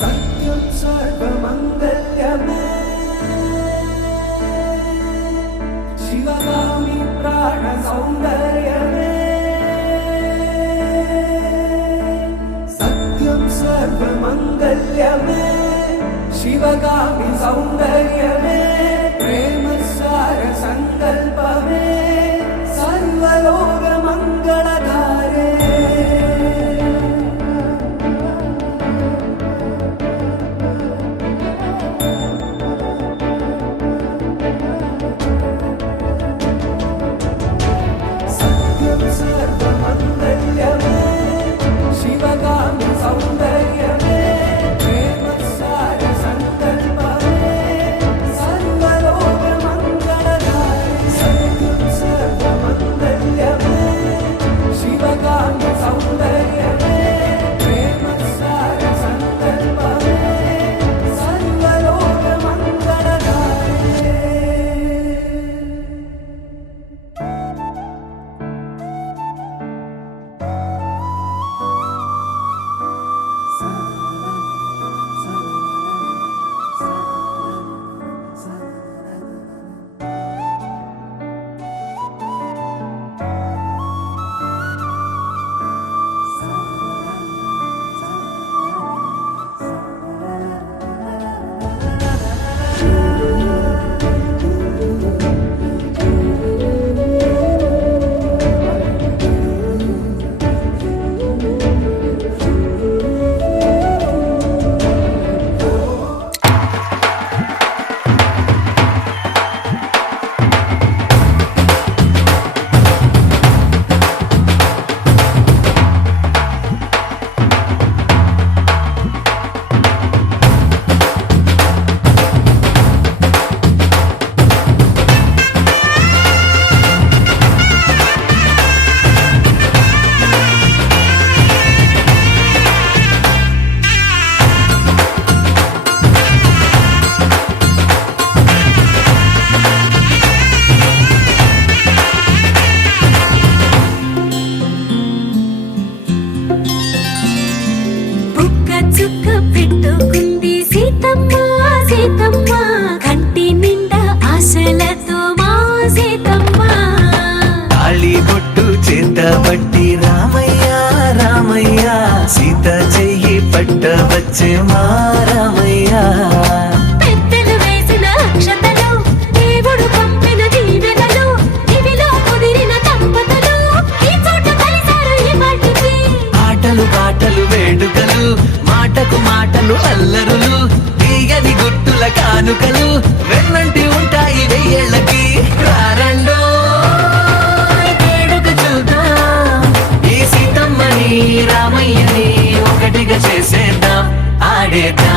सत्यं सर्वमङ्गल्यमे शिवगामि प्राणसौन्दर्यमे सत्यं सर्वमङ्गल्यमे शिवगामि सौन्दर्यमे प्रेमसार सङ्कल्पमे सर्वलोकमङ्गलधारे सत्यं सर्वमङ्गल्यमे शिवगामि सौन्दर्यमे प्रेमसार सङ्कल्पमे सर्वलोकमङ्गलधारे सत्यं सर्वमङ्गल्यमे शिवगामि सौन्दर्यमे प्रेमसार सङ्कल्पमे सर्वलोकमङ्गलधारे చుక్క పెట్టుకుంది సీతమ్మ సీతమ్మ కంటి నిండా ఆశలతో మా సీతమ్మ తాళి బొట్టు చేతబట్టి రామయ్య రామయ్య సీత చెయ్యి పట్ట వచ్చే మా రామయ్య పెద్దలు వేసిన అక్షతలు దేవుడు పంపిన దీవెనలు ఇవిలో కుదిరిన దంపతులు ఈ చోట కలిసారు ఈ పాటికి ఆటలు పాటలు వేడుకలు మాటకు మాటలు అల్లరులు తీయని గుర్తుల కానుకలు వెన్నంటి ఉంటాయి వెయ్యేళ్ళకి రారండో వేడుక చూద్దాం ఈ సీతమ్మని రామయ్యని ఒకటిగా చేసేద్దాం ఆడేద్దాం